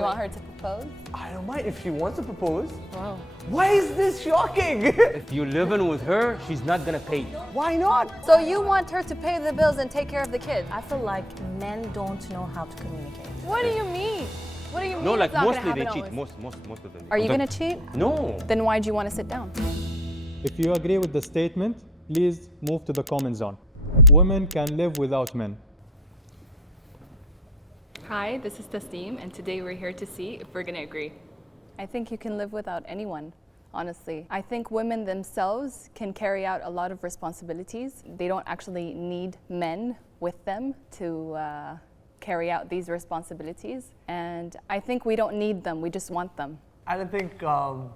you want her to propose? I don't mind if she wants to propose. Wow. Why is this shocking? If you're living with her, she's not gonna pay. Why not? So you want her to pay the bills and take care of the kids? I feel like men don't know how to communicate. What do you mean? What do you mean? No, like it's not gonna mostly they happen cheat. always? Most of them. Are you gonna cheat? No. Then why'd you want to sit down? If you agree with the statement, please move to the comment zone. Women can live without men. Hi, this is Tasneem, and today we're here to see if we're gonna agree. I think you can live without anyone, honestly. I think women themselves can carry out a lot of responsibilities. They don't actually need men with them to carry out these responsibilities. And I think we don't need them, we just want them. I don't think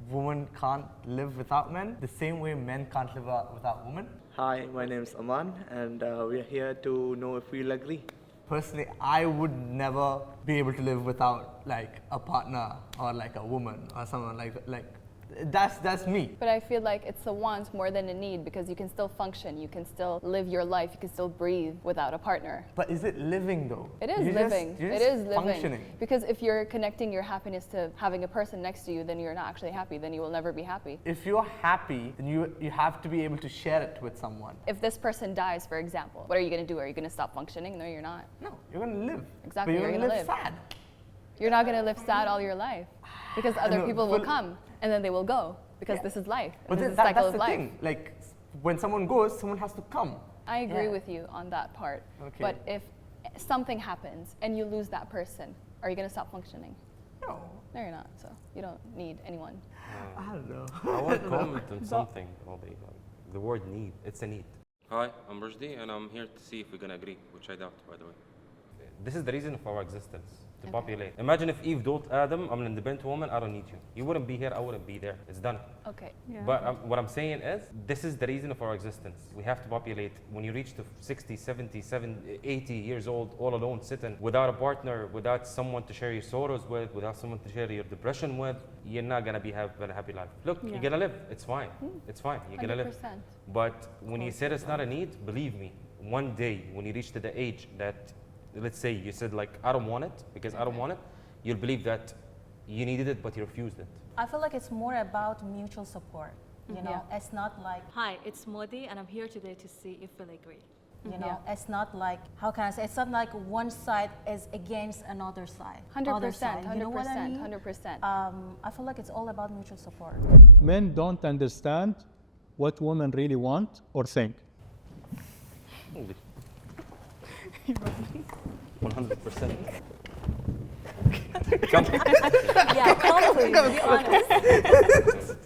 women can't live without men the same way men can't live without women. Hi, my name is Aman, and we are here to know if we'll agree. Personally, I would never be able to live without like a partner or like a woman or someone like that's me. But I feel like it's a want more than a need because you can still function, you can still live your life, you can still breathe without a partner. But is it living though? It is living. You're It just is living. functioning. Because if you're connecting your happiness to having a person next to you, then you're not actually happy, then you will never be happy. If you're happy, then you have to be able to share it with someone. If this person dies, for example, what are you going to do? Are you going to stop functioning? No, you're not. No, you're gonna live. Exactly, But you're you're gonna gonna live live. sad. You're not going to live sad all your life because other know, people will but- come and then they will go because Yeah. this is life. But This then is the cycle that's of the life. thing. Like when someone goes, someone has to come. I agree Yeah. with you on that part. Okay. But if something happens and you lose that person, are you going to stop functioning? No, No, you're not. So you don't need anyone. I don't know. I want to comment on something. The word need. It's a need. Hi, I'm Rushdie, and I'm here to see if we're gonna agree, which I doubt, by the way. This is the reason of our existence, to Okay. populate. Imagine if Eve told Adam, I'm an independent woman, I don't need you. You wouldn't be here, I wouldn't be there. It's done. Okay. But what I'm saying is, this is the reason of our existence. We have to populate. When you reach to 60, 70, 80 years old, all alone, sitting, without a partner, without someone to share your sorrows with, without someone to share your depression with, you're not gonna be having a happy life. Look, you're gonna live. It's fine. It's fine. You're gonna live. 100%. But when you said it's not a need, believe me, one day when you reach to the age that, let's say you said like, I don't want it because I don't want it, you'll believe that you needed it but you refused it. I feel like it's more about mutual support. You know, Yeah. it's not like, Hi, it's Modi, and I'm here today to see if we'll agree. you know, it's not like, how can I say, it's not like one side is against another side. 100%, other side. You know what I 100%, mean? 100%. I feel like it's all about mutual support. Men don't understand what women really want or think. Holy. 100%. Yeah, come please, be honest.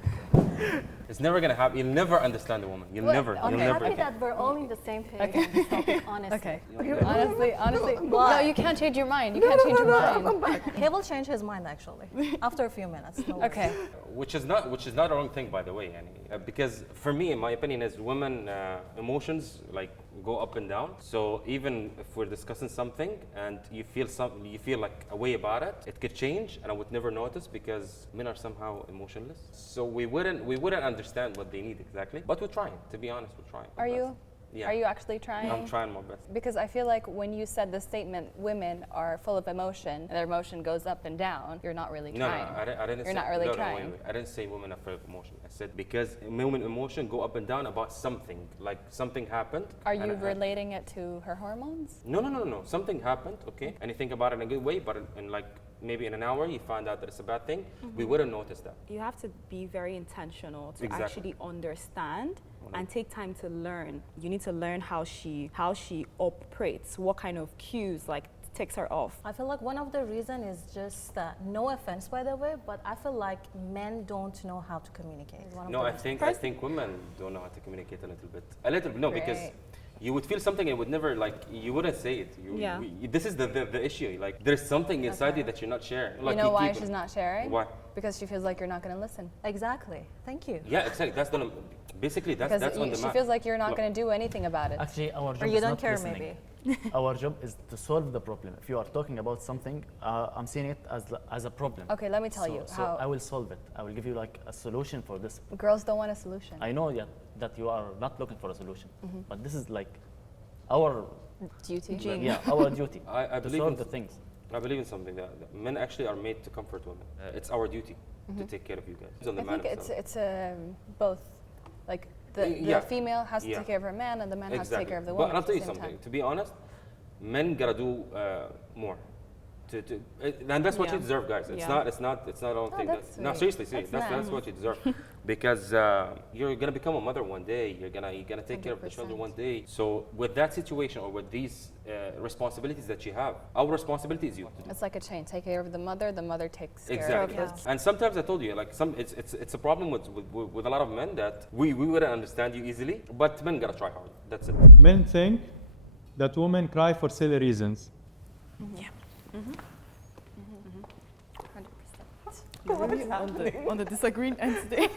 It's never gonna happen. You'll never understand a woman. You'll Well, never. okay. You'll I'm never. Happy that we're all in the same page on this topic, honestly. Okay. Honestly. No, you can't change your mind. You can't change your mind. He will change his mind actually after a few minutes. No worries. Okay. Which is not a wrong thing, by the way. Because for me, in my opinion, is women emotions like go up and down. So even if we're discussing something and you feel like a way about it, it could change, and I would never notice because men are somehow emotionless. So we wouldn't understand what they need exactly. But we're trying. To be honest, we're trying. our Are you? best. Yeah. Are you actually trying? I'm trying my best. Because I feel like when you said the statement, women are full of emotion, and their emotion goes up and down, you're not really No, trying. I didn't You're say, not really no, trying. Wait. I didn't say women are full of emotion. I said because women emotion go up and down about something, like something happened. Are and you I- relating it to her hormones? No. Something happened, okay? And you think about it in a good way, but in like maybe in an hour you find out that it's a bad thing. We wouldn't notice that. You have to be very intentional to Exactly. actually understand and take time to learn. You need to learn how she operates, what kind of cues like takes her off. I feel like one of the reason is just no offense by the way, but I feel like men don't know how to communicate. It's one of No, the I reasons. think women don't know how to communicate a little bit. A little bit, no, because Great. you would feel something and would never you wouldn't say it. Yeah. This is the issue. Like there's something inside you that you're not sharing. Like you know why keep- she's not sharing? Why? Because she feels like you're not going to listen. Exactly. Thank you. Yeah, exactly. Basically that's Because on the she map. feels like you're not Look. going to do anything about it. Actually, our job Or you is don't not care listening. maybe. Our job is to solve the problem. If you are talking about something, I'm seeing it as a problem. Okay, let me tell you So how I will solve it. I will give you like a solution for this. girls don't want a solution. I know that you are not looking for a solution, but this is like our Duty. our duty I to believe solve in- the things. I believe in something that men actually are made to comfort women. It's our duty to take care of you guys. It's on the I man think it's himself. both. Like the Yeah. female has to Yeah. take care of her man, and the man has to take care of the But woman. I'll at tell the you same something. time. To be honest, men gotta do more. And that's what Yeah. you deserve, guys. It's Yeah. not. It's not. It's not all thing. that's No, sweet. seriously, That's that's nice. what you deserve, because you're gonna become a mother one day. You're gonna take care of the children 100%. one day. So with that situation or with these responsibilities that you have, our responsibility is you. To do. It's like a chain. Take care of the mother takes care Exactly. of Yes. And sometimes I told you, like it's a problem with a lot of men that we wouldn't understand you easily, but men gotta try hard. That's it. Men think that women cry for silly reasons. On the disagreeing end today.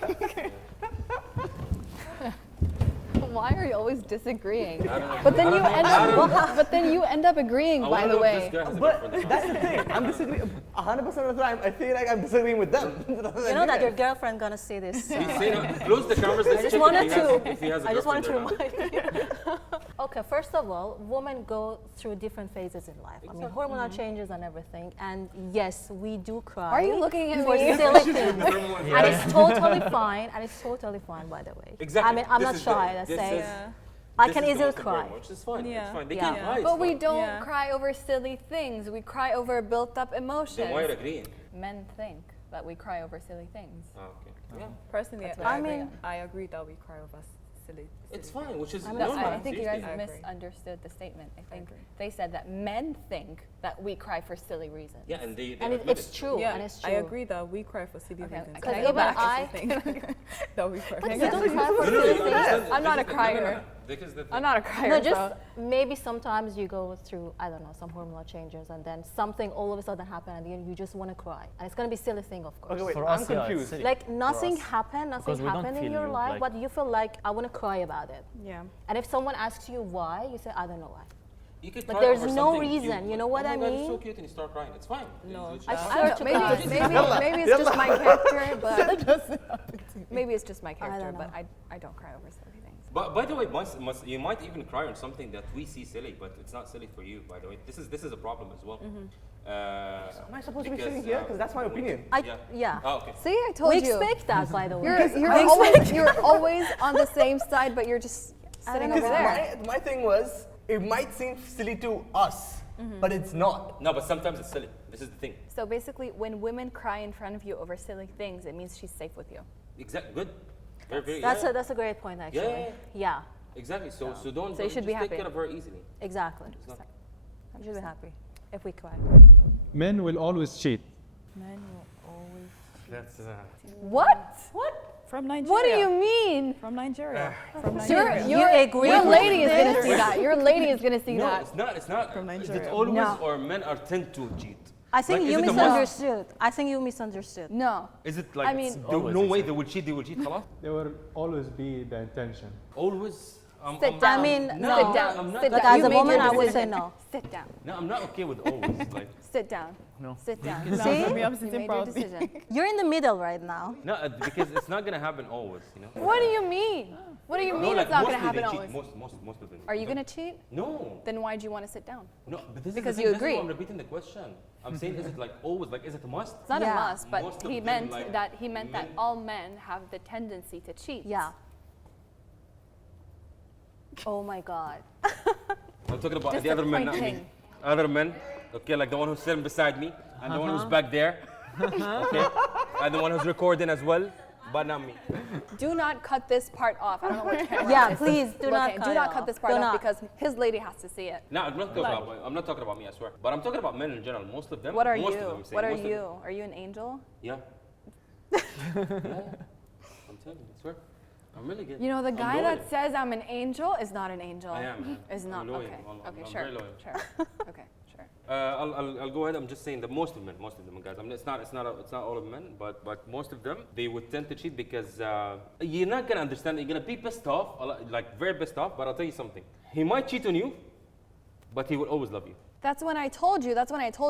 Why are you always disagreeing? I don't know. But then you I end don't know. up. But then you end up agreeing. I By wanna the know if way. this guy has a But girlfriend or not. that's the thing. I'm disagreeing 100% of the time. I feel like I'm disagreeing with them. You know that your girlfriend gonna say this. He's saying, close the cameras. Let's I just check wanted if he has a I just wanted to girlfriend or not. remind you. Okay, first of all, women go through different phases in life. I mean, hormonal changes and everything. And yes, we do cry. Are you looking at for me? silly things? And it's totally fine. And it's totally fine, by the way. Exactly. I mean, I'm This not is shy. the- Let's this say is- I This can is the easily most important cry. one, which is fine. Yeah. It's fine. They Yeah. can cry. it's But we fine. don't Yeah. cry over silly things. We cry over built-up emotions. Then why are you agreeing? Men think that we cry over silly things. Oh, okay. Yeah. Personally, That's what I agree mean, on. I agree that we cry over silly. It's fine, which is That's- normal. I think you guys seriously. I agree. misunderstood the statement. I think agree. they said that men think that we cry for silly reasons. Yeah, and they And admit it's it. true. Yeah, And it's I true. agree that we cry for silly Okay, reasons. can I That's go the back? actual thing that we cry for. You don't cry for No, no, silly you things. understand? I'm not a This is the- no, no, crier. no. Because the I'm not a crier. No, just so- maybe sometimes you go through, I don't know, some hormonal changes and then something all of a sudden happen and then you just want to cry. And it's going to be a silly thing, of course. Okay, wait, For I'm us, yeah, it's confused. silly. Like nothing us. happened, nothing Because we don't happened in feel your you, life, like- but you feel like I want to cry about it. Yeah. And if someone asks you why, you say I don't know why. You could But cry there's over no something reason, cute, you know like, what oh I my God, it's so mean? cute, and you start crying. It's fine. No. It's I just- swear to maybe, God. maybe it's just my character, but maybe it's just my character, don't but know. I don't cry over silly things. But by the way, you might even cry on something that we see silly, but it's not silly for you. By the way, this is a problem as well. Am I supposed to be sitting here? Because that's my opinion. Yeah. Oh, okay. See, I told We you. expect that, by the way. You're always on the same side, but you're just sitting over Because there. my thing was, it might seem silly to us, but it's not. No, but sometimes it's silly. This is the thing. So basically, when women cry in front of you over silly things, it means she's safe with you. Exactly. Good. Very. That's yeah. a great point, actually. Yeah, Exactly. So don't. So you should just be take happy. care of her easily. exactly. not- You should be happy if we cry. Men will always cheat. Men will always. That's. What? From Nigeria. What do you mean? From Nigeria. From Your, Nigeria. You agree your with lady is gonna see that. Your lady is gonna see No, that. it's not. It's not. From Is it Nigeria. always No. or men are tend to cheat? I think Like, you is it a must? misunderstood. I think you misunderstood. No. Is it like? I mean- no way they will cheat. They will cheat. خلاص? There will always be the intention. Always. Sit down. I mean, No, sit down. I'm not. Sit But down. as You a made woman, your I would say decision. no. Sit down. No, I'm not okay with always. Like. Sit down. No. Sit down. See? For me, I'm You sitting made your proudly. decision. You're in the middle right now. No, because it's not gonna happen always. You know. What do you mean? What do you mean like it's not mostly gonna happen they cheat. always? Most of them. Are you gonna cheat? No. Then why do you want to sit down? No, but this Because is the you thing, this is agree. why I'm repeating the question. I'm saying, is it like always? Like, is it a must? It's not Yeah. a must, but Most of he them, meant like, that men- all men have the tendency to cheat. Yeah. Oh my God. I'm talking about the other men, not me. Disappointing. Other men, okay, like the one who's sitting beside me, and the one who's back there, okay, and the one who's recording as well, but not me. Do not cut this part off. I don't know what camera Yeah, this is please do not looking. cut Do it not off. cut this part Do off not. because his lady has to see it. No, I'm not talking about me, I swear. But I'm talking about men in general. Most of them. What are most you? Of them, I'm saying, What are most of them- you? Are you an angel? Yeah. Yeah. I'm telling you, I swear. I'm really good. You know, the I'm guy loyal. that says I'm an angel is not an angel. I am, man. Is not. I'm loyal. Okay. I'm Okay. Sure. very loyal. Sure. Okay. Sure. I'll go ahead. I'm just saying that most of them, guys. I mean, it's not all of men, but most of them, they would tend to cheat because you're not gonna understand. You're gonna be pissed off, like very pissed off. But I'll tell you something. He might cheat on you, but he will always love you. That's when I told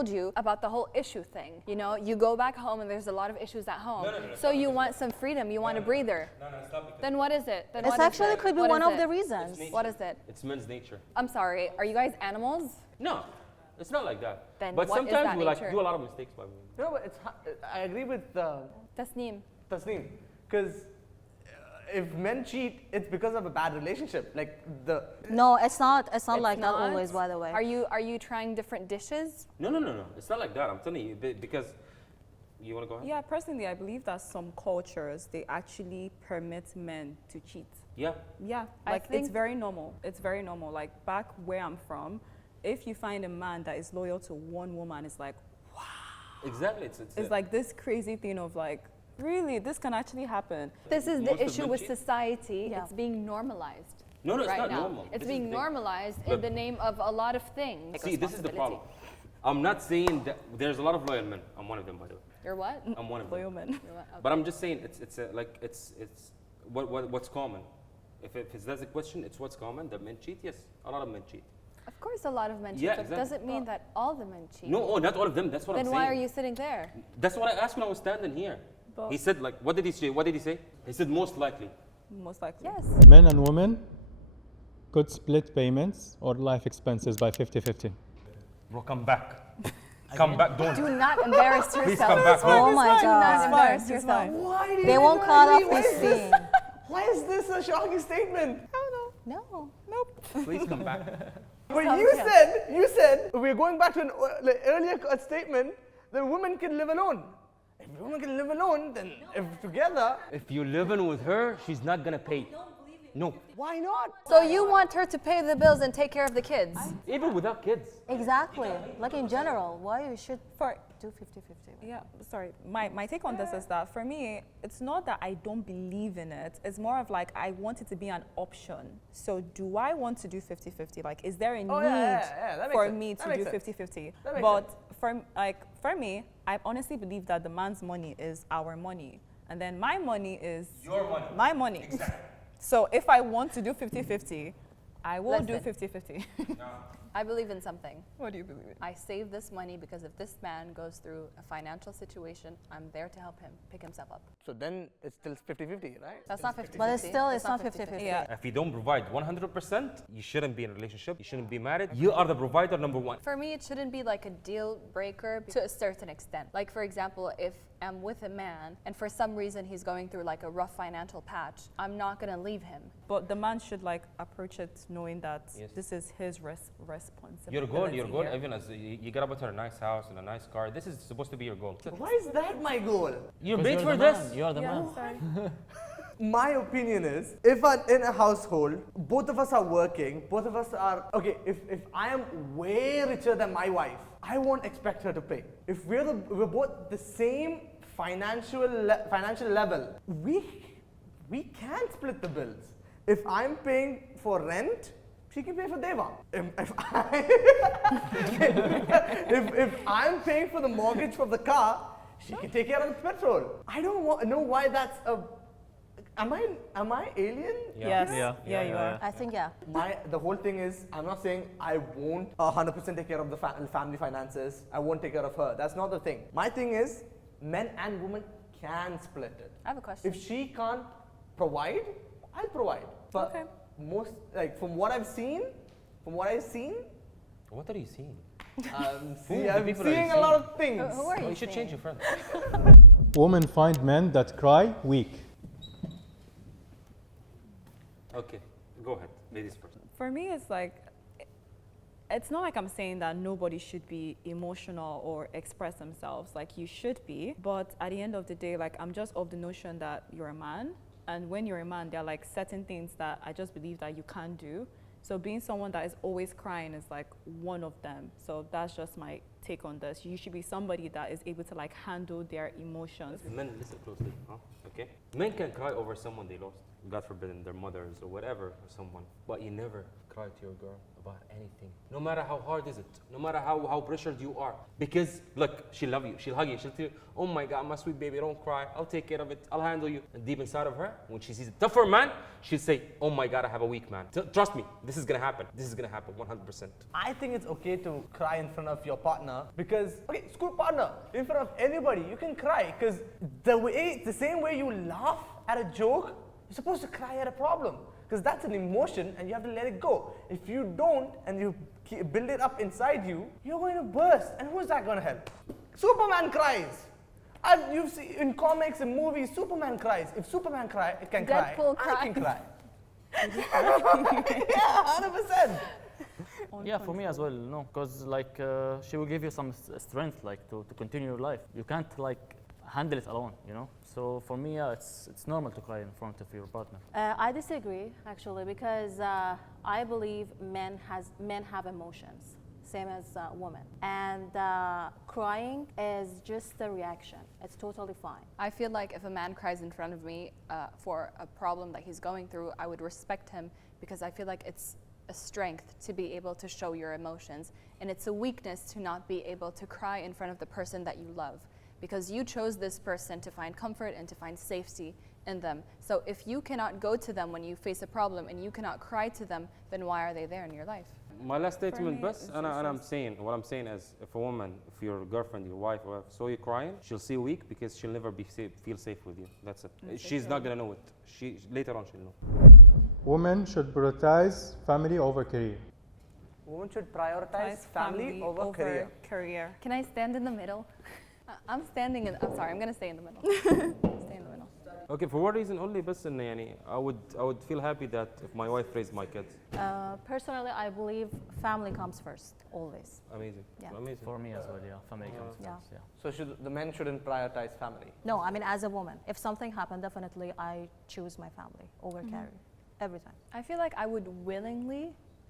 you about the whole issue thing. You know, you go back home and there's a lot of issues at home. No, so you want some freedom. You want a breather. No, stop. Then what is it? Then It's what is actually it? could be What one is of it? the reasons. It's What is it? It's men's nature. I'm sorry. Are you guys animals? No. It's not like that. Then but what is sometimes that we like nature? do a lot of mistakes by women. No, but I agree with Tasneem. Tasneem, because if men cheat, it's because of a bad relationship. Like No, it's not It's like that not? always, by the way. Are you trying different dishes? No. It's not like that. I'm telling you because you want to go ahead. Yeah, personally, I believe that some cultures they actually permit men to cheat. Yeah. Yeah, I like it's think- very normal. It's very normal. Like back where I'm from, if you find a man that is loyal to one woman, it's like Exactly. it's like this crazy thing of like, really, this can actually happen. This is Most the of issue them with cheat. society. Yeah. It's being normalized. No, it's right not now. normal. It's This is being the thing. normalized in Look. the name of a lot of things. See, this is the problem. Responsibility. I'm not saying that there's a lot of loyal men. I'm one of them, by the way. You're what? I'm one of them. Loyal men. You're what? Okay. But I'm just saying it's what's common. If that's a question, it's what's common. That men cheat. Yes, a lot of men cheat. Of course, a lot of men cheat, Yeah, but exactly. does it mean that all the men cheat? No, not all of them. That's what Then I'm why saying. are you sitting there? That's what I asked when I was standing here. But- He said like, what did he say? What did he say? He said most likely. Most likely. Yes. Men and women could split payments or life expenses by 50-50. Bro, come back. Come back. Don't. Do not embarrass yourself. Please come back. Oh my Do not God. embarrass yourself. why do you They won't not cut agree? off Why the is this- scene. Why is this a shocking statement? No. Please come back. But Sounds you said we're going back to an earlier statement that women can live alone. If women can live alone, then if together, If you're living with her, she's not gonna pay. No, why not? So you want her to pay the bills and take care of the kids? even without kids. Exactly. Like in general, why you should do 50-50? Yeah, sorry. My take on this is that for me, it's not that I don't believe in it. It's more of like I want it to be an option. So do I want to do 50-50? Like, is there a need yeah, that makes for sense. me That to makes do sense. 50-50? That makes But for me, I honestly believe that the man's money is our money. And then my money is Your money. my money. So if I want to do 50-50, I will do Listen. 50-50. I believe in something. What do you believe in? I save this money because if this man goes through a financial situation, I'm there to help him pick himself up. So then it's still 50-50, right? That's not 50-50. But it's still, That's it's not 50-50. Yeah. If you don't provide 100%, you shouldn't be in a relationship. You shouldn't be married. You are the provider number one. For me, it shouldn't be like a deal breaker to a certain extent. Like, for example, if I'm with a man and for some reason he's going through like a rough financial patch, I'm not going to leave him. But the man should like approach it knowing that Yes. this is his responsibility. Your goal, here. even as you gotta put her a nice house and a nice car. This is supposed to be your goal. Why is that my goal? You're Because made you're for the this. man. You're the man. Sorry. My opinion is, if I'm in a household, both of us are working, both of us are, okay, if I am way richer than my wife, I won't expect her to pay. If we're both the same financial level, we can split the bills. If I'm paying for rent, she can pay for Deva. If I'm paying for the mortgage for the car, she can take care of the petrol. I don't know why that's a. Am I alien? Yes. Yeah, you are. I think, yeah. The whole thing is, I'm not saying I won't 100% take care of the family finances. I won't take care of her. That's not the thing. My thing is, men and women can split it. I have a question. If she can't provide, I'll provide. But Okay. most, like from what I've seen, What are you seeing? I'm the people are seeing a you lot of things. Who are you? You should seeing? change your friend. Women find men that cry weak. Okay, go ahead. Ladies first. For me, it's like, it's not like I'm saying that nobody should be emotional or express themselves. Like, you should be. But at the end of the day, like, I'm just of the notion that you're a man. And when you're a man, there are like certain things that I just believe that you can't do. So being someone that is always crying is like one of them. So that's just my take on this. You should be somebody that is able to like handle their emotions. Men, listen closely, huh? Okay? Men can cry over someone they lost. God forbid, their mothers or whatever, or someone. But you never cry to your girl about anything. No matter how hard is it, no matter how pressured you are. Because, look, she'll love you, she'll hug you, she'll tell you, oh my God, my sweet baby, don't cry, I'll take care of it, I'll handle you. And deep inside of her, when she sees a tougher man, she'll say, oh my God, I have a weak man. Trust me, this is gonna happen. This is gonna happen 100%. I think it's okay to cry in front of your partner because, okay, school partner, in front of anybody, you can cry because the same way you laugh at a joke, you're supposed to cry at a problem. because that's an emotion and you have to let it go. If you don't and you build it up inside you, you're going to burst. And who's that going to help? Superman cries. You've seen in comics and movies, Superman cries. If Superman can cry, Deadpool I can cries. cry. Yeah, 100%. Yeah, for me as well, no, because like she will give you some strength, like to continue your life. You can't like handle it alone, you know. So for me, yeah, it's normal to cry in front of your partner. I disagree actually because I believe men have emotions, same as women, and crying is just a reaction. It's totally fine. I feel like if a man cries in front of me for a problem that he's going through, I would respect him because I feel like it's a strength to be able to show your emotions, and it's a weakness to not be able to cry in front of the person that you love, because you chose this person to find comfort and to find safety in them. So if you cannot go to them when you face a problem and you cannot cry to them, then why are they there in your life? My last statement, me, بس what I'm saying is, if a woman, if your girlfriend, your wife, or saw you crying, she'll see you weak because she'll never feel safe with you. That's it. She's not gonna know it. Later on she'll know. Women should prioritize family over career. Women should prioritize family over career. Can I stand in the middle? I'm sorry, I'm gonna stay in the middle. Stay in the middle. Okay, for what reason only? بس إن يعني I would feel happy that if my wife raised my kids. Personally, I believe family comes first, always. Amazing. Yeah. Amazing. For me as well, yeah, family comes Yeah. first, yeah. So the men shouldn't prioritize family. No, I mean as a woman, if something happened, definitely I choose my family over career, every time. I feel like I would willingly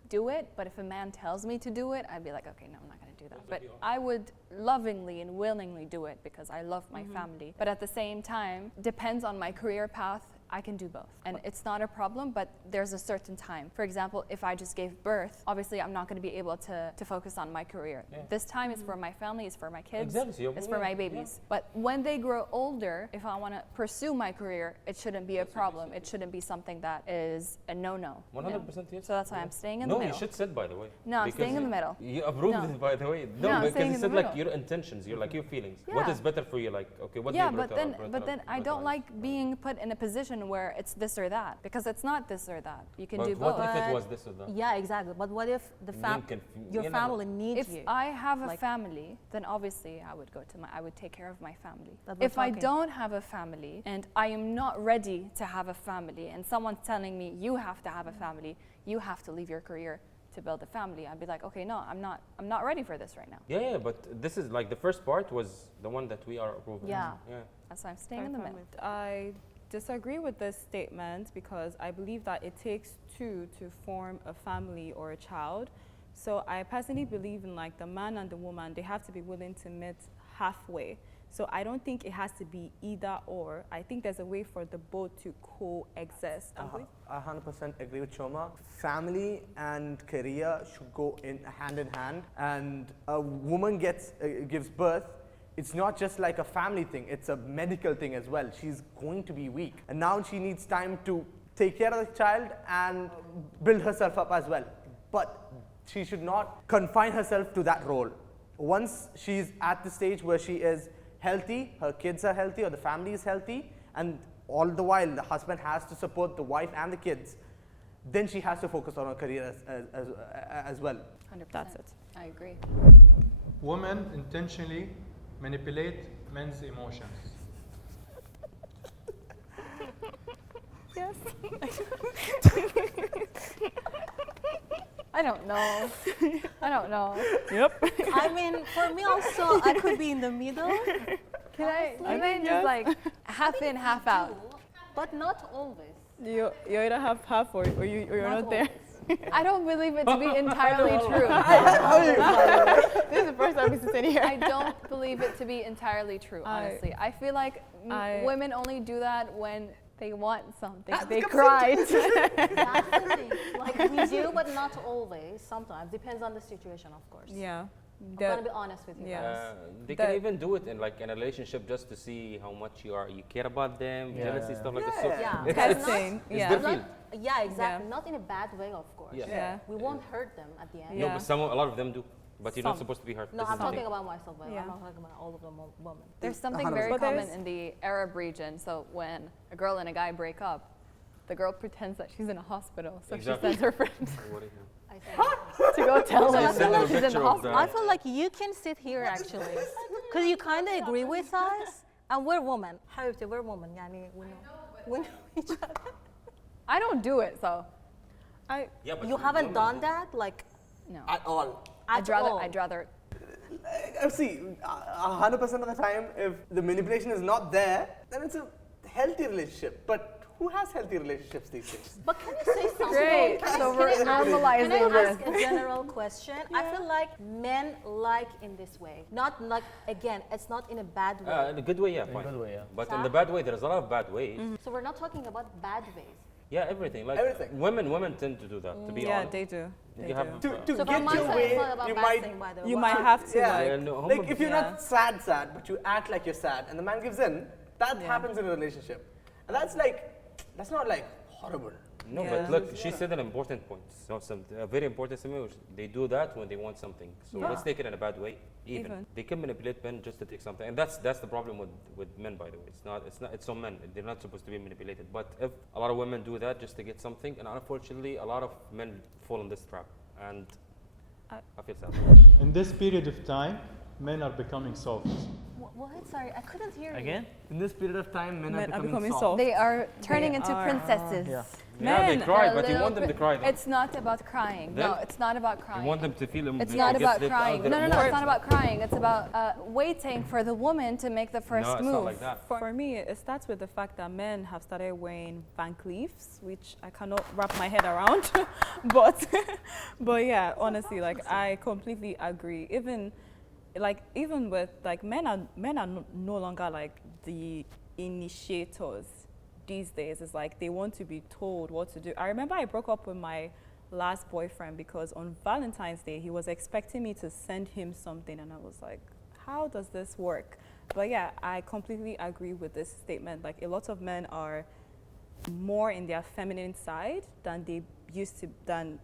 do it, but if a man tells me to do it, I'd be like, okay, no, I'm not gonna do that. But I would lovingly and willingly do it because I love my family. But at the same time, depends on my career path, I can do both. And it's not a problem, but there's a certain time. For example, if I just gave birth, obviously I'm not gonna be able to focus on my career. Yeah. This time is for my family, it's for my kids, Exactly. it's for my babies. But when they grow older, if I wanna pursue my career, it shouldn't be a problem. It shouldn't be something that is a no-no. 100% yes. So that's why I'm staying in the No, middle. you should sit, by the way. No, I'm Because staying in the middle. You approved No. it, by the way. No, I'm because staying you in said the like middle. your intentions, like your feelings. Yeah. What is better for you? Like, okay, what Yeah, do you but then I don't like being put in a position where it's this or that, because it's not this or that. You can do both. What if it But- was this or that? Yeah, exactly. But what if the your family needs If you? I have a Like- family, then obviously I would take care of my family. That we're If I talking. don't have a family and I am not ready to have a family, and someone's telling me you have to have a family, you have to leave your career to build a family, I'd be like, okay, no, I'm not ready for this right now. Yeah, but this is like the first part was the one that we are approving. Yeah. Yeah. That's why I'm staying in the middle. I disagree with this statement because I believe that it takes two to form a family or a child. So I personally believe in like the man and the woman, they have to be willing to meet halfway. So I don't think it has to be either or. I think there's a way for the both to coexist. I 100% agree with Shoma. Family and career should go hand in hand. And a woman gives birth. It's not just like a family thing, it's a medical thing as well. She's going to be weak. And now she needs time to take care of the child and build herself up as well. But she should not confine herself to that role. Once she's at the stage where she is healthy, her kids are healthy, or the family is healthy, and all the while the husband has to support the wife and the kids, then she has to focus on her career as well. 100%. That's it. I agree. Women intentionally manipulate men's emotions. Yes. I don't know. I don't know. Yep. I mean, for me also, I could be in the middle, Can I yes. just like half in, half out? but not always. You either have half or you're not there. I don't believe it to be entirely true. This is the first time he's sitting here. I don't believe it to be entirely true, honestly. I feel like women only do that when they want something. They cry. That's the thing. Like we do, but not always. Sometimes depends on the situation, of course. Yeah. I'm gonna be honest with you Yeah. guys. They That- can even do it in like in a relationship just to see how much you care about them, Yeah. jealousy, stuff like this. Yeah. So Yeah. it's, Testing. it's Yeah. their Not, field. yeah, exactly. Yeah. Not in a bad way, of course. Yeah. Yeah. We won't hurt them at the end. No, Yeah. but a lot of them do. But you're not Some. supposed to be hurt. No, This I'm is the talking thing. about myself, but Yeah. I'm not talking about all of the women. There's something 100%. very But common there's- in the Arab region. So when a girl and a guy break up, The girl pretends that she's in a hospital, so Exactly. she sends her friend What do you I said. to go tell I him feel like she's in the picture of hospital. I feel like you can sit here actually, because you kind of agree with us, and we're women. حبيبتي, we're women. يعني we know each other. I don't do it, so Yeah, but You haven't women done do. that, like no. At all. I'd rather. See, 100% of the time, if the manipulation is not there, then it's a healthy relationship. But who has healthy relationships these days? But can you say something? Great. So we're normalizing Can I ask this. a general question? I feel like men like in this way. Not like, again, it's not in a bad way. In a good way, yeah, In a fine. good way, yeah. But in the bad way, there's a lot of bad ways. So we're not talking about bad ways. Yeah, everything. Like Everything. women tend to do that. To be Yeah, honest, they do. They you do. have To So get from my your side, way, it's not about you bad might. thing, by the way. You might have to Yeah. like. no, Like if you're Yeah. not sad, but you act like you're sad, and the man gives in, that happens in a relationship, and that's not like horrible. No, Yeah. but look, she said an important point. So a very important thing, which they do that when they want something. So let's take it in a bad way. Even they can manipulate men just to take something, and that's the problem with men, by the way. It's on men. They're not supposed to be manipulated. But if a lot of women do that just to get something, and unfortunately, a lot of men fall in this trap, and I feel sad. In this period of time, men are becoming soft. What? Sorry, I couldn't hear you. Again? In this period of time, men are becoming soft. They are turning They into are. princesses. Yeah. Yeah, they Men, cry, A but you little want them to cry. Though. It's not about crying. No, Then? it's not about crying. You want them to feel them. It's they not get about let out crying. their No, it's emotions. not about crying. It's about waiting for the woman to make the first No, it's move. not like that. For me, it starts with the fact that men have started wearing Van Cleefs, which I cannot wrap my head around. but yeah, honestly, like I completely agree. Even with like men are no longer like the initiators these days. It's like they want to be told what to do. I remember I broke up with my last boyfriend because on Valentine's Day he was expecting me to send him something, and I was like, how does this work? But yeah, I completely agree with this statement. Like a lot of men are more in their feminine side than they used to than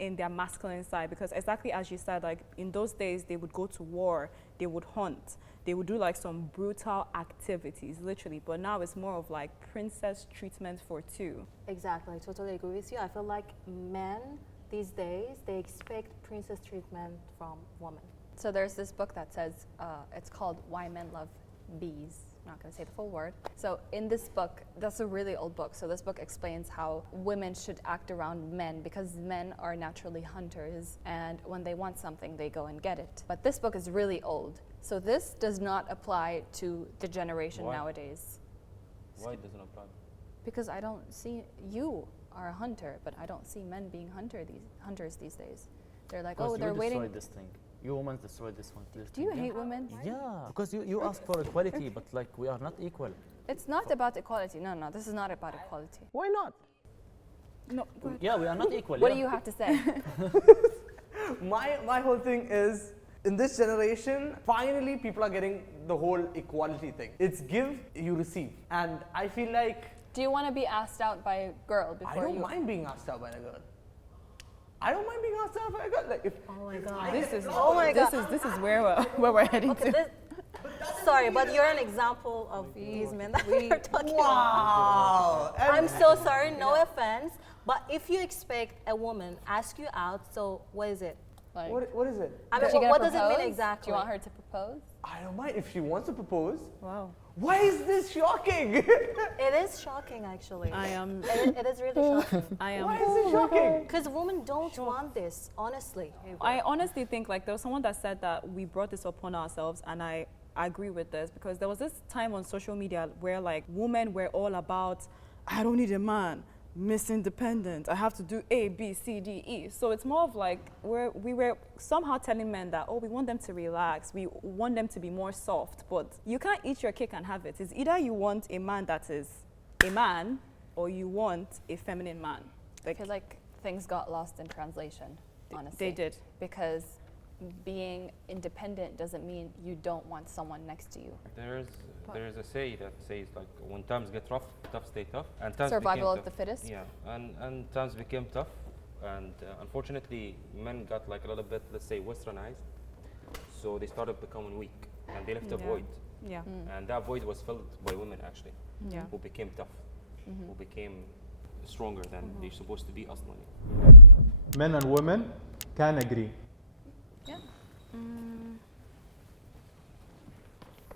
in their masculine side, because exactly as you said, like in those days they would go to war, they would hunt, they would do like some brutal activities, literally. But now it's more of like princess treatment for two. Exactly, I totally agree with you. I feel like men these days, they expect princess treatment from women. So there's this book that says, it's called Why Men Love Bees. I'm not going to say the full word. So in this book, that's a really old book. So this book explains how women should act around men, because men are naturally hunters, and when they want something, they go and get it. But this book is really old. So this does not apply to the generation Why? nowadays. Why it doesn't apply? Because I don't see, you are a hunter, but I don't see men being hunters these days. They're like, Because oh, they're you waiting. destroyed this thing. You women destroyed this one. Do you hate women? Yeah, because you ask for equality, but like we are not equal. It's not about equality. No, this is not about equality. Why not? No, go ahead. Yeah, we are not equal. What yeah. do you have to say? My whole thing is, in this generation, finally people are getting the whole equality thing. It's give, you receive. And I feel like Do you want to be asked out by a girl before I don't you? mind being asked out by a girl. I don't mind being asked out by a girl. Like if Oh my god. This is God. this is where we're heading Okay, to. sorry, but you're an example of these men that we are talking about. wow. And I'm so sorry, no offense, but if you expect a woman ask you out, so what is it? Like, what is it? I mean, is she gonna what does it mean propose? exactly? Do you want her to propose? I don't mind if she wants to propose. Wow. Why is this shocking? It is shocking, actually. I am. It is really shocking. I am. Why is it shocking? Because women don't want this, honestly. I honestly think like there was someone that said that we brought this upon ourselves, and I agree with this, because there was this time on social media where like women were all about, I don't need a man, Miss Independent, I have to do A, B, C, D, E. So it's more of like we were somehow telling men that, oh, we want them to relax, we want them to be more soft, but you can't eat your cake and have it. It's either you want a man that is a man, or you want a feminine man. I feel like things got lost in translation, honestly. They did. Because being independent doesn't mean you don't want someone next to you. There's a say that says like when times get rough, tough stay tough, and times Survival became of the tough. fittest? Yeah, and times became tough, and unfortunately, men got like a little bit, let's say, westernized, so they started becoming weak, and they left a Yeah. void, Yeah. and that void was filled by women actually, Yeah. who became tough. who became stronger than they're supposed to be أصلا. Men and women can agree. Yeah.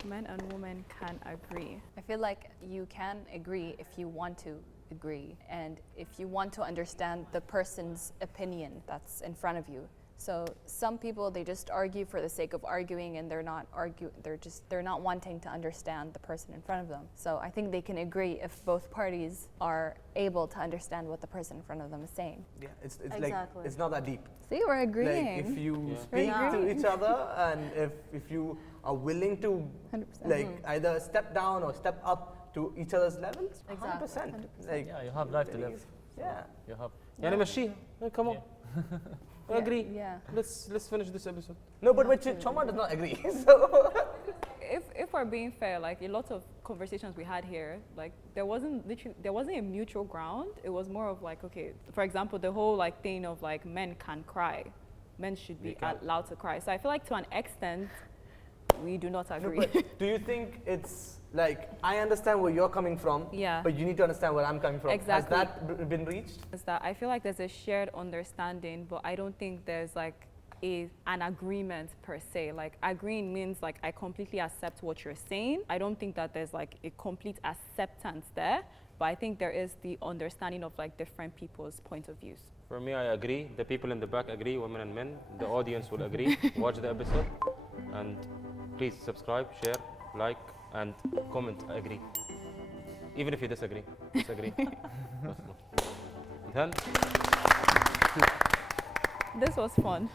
Men and women can agree. I feel like you can agree if you want to agree and if you want to understand the person's opinion that's in front of you. So some people, they just argue for the sake of arguing and they're not wanting to understand the person in front of them. So I think they can agree if both parties are able to understand what the person in front of them is saying. Yeah, it's Exactly. like, it's not that deep. See, we're agreeing. Like if you Yeah. speak Yeah. to each other and if you are willing to 100%. like either step down or step up to each other's levels, Exactly. 100%. Like, Yeah, you have life to live. yeah. You have. يعني مشيها. Hey, come on. Yeah. Agree. Yeah. Let's finish this episode. No, but Choma does not agree. So If we're being fair, like a lot of conversations we had here, like there wasn't a mutual ground. It was more of like, okay, for example, the whole like thing of like men can cry, men should be They can. allowed to cry. So I feel like to an extent, we do not No, agree. but do you think it's like I understand where you're coming from, Yeah. but you need to understand where I'm coming from? Exactly. Has that been reached? Is that I feel like there's a shared understanding, but I don't think there's like an agreement per se. Like agreeing means like I completely accept what you're saying. I don't think that there's like a complete acceptance there, but I think there is the understanding of like different people's point of views. For me, I agree. The people in the back agree, women and men. The audience will agree. Watch the episode. And please subscribe, share, like, and comment, agree. Even if you disagree. Then This was fun.